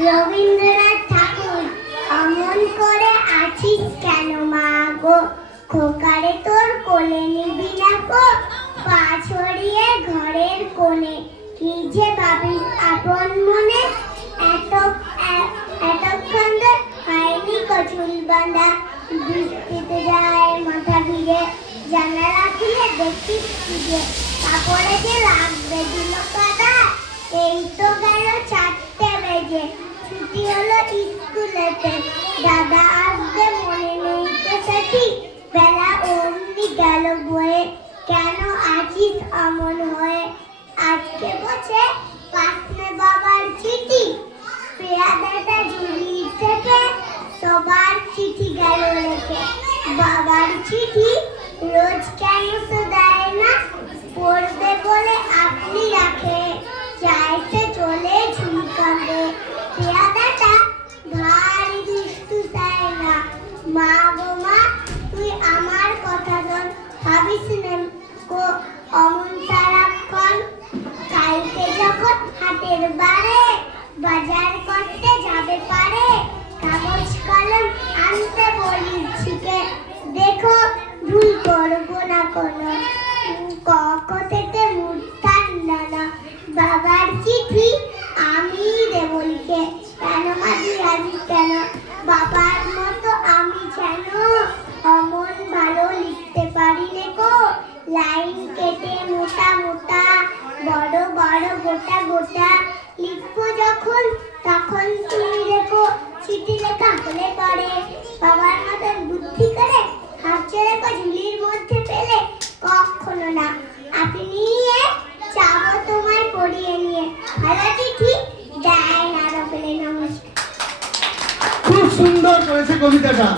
রবীন্দ্রনাথ ঠাকুর। অমন করে আছিস কেন মা গো, খোকারে তোর কোলে নিবি না গো, পা ছড়িয়ে ঘরের কোণে, কি যে ভাবিস আপন মনে, এতক্ষণ হয়নি কচুরি বাঁধা, বৃষ্টিতে যায় মাথা ভিজে, জানালা খুলে দেখিস যে কাপড়ে যে লাগবে দিল কাদা, এই তো গেল 4টে বেজে, ছুটি হলো স্কুলেতে, দাদা আসবে মনে নেই তো সেটি, বেলা অমনি গেল বয়ে, কেন আছিস অমন হয়ে, আজকে বসে পাশে বাবার চিঠি, পেয়াদাটা ঝুলিয়ে থেকে সবার চিঠি গেল রেখে, বাবার চিঠি রোজ কেন তো দেয় না, পড়বে বলে আপনি রাখে, চাইতে চলে ঝুলি কাঁদে, পেয়াদাটা ভারী দুষ্টু চায় না, মা গো মা তুই আমার কথা ধর, ভাবিস না গো অমন সারাক্ষণ, কালকে যখন হাটের বারে বাজার করতে যাবে পারে, কাগজ কলম আনতে বলিছিকে, দেখো ভুল করবো না কোনো, ক থেকে মূর্ধান্য না, বাবার চিঠি আমি দেব লিখে, কেন মাঝি আজি কেন, বাবার মতো আমি যেন অমন ভালো লিখতে পারি নে গো, লাইন কেটে মোটা মোটা, বড় বড় গোটা গোটা, লিখবো যখন তখন তুমি দেখো চিঠি লেখা হলে পরে, বাবার মতন বুদ্ধি করে হাত রেখো ঝুলির মধ্যে ফেলে, কখনো না আপনি নিয়ে যাবো তোমায় পড়িয়ে নিয়ে, ভালো চিঠি দেয় না রবেলে। নমস্কার। খুব সুন্দর করেছে কবিতাটা।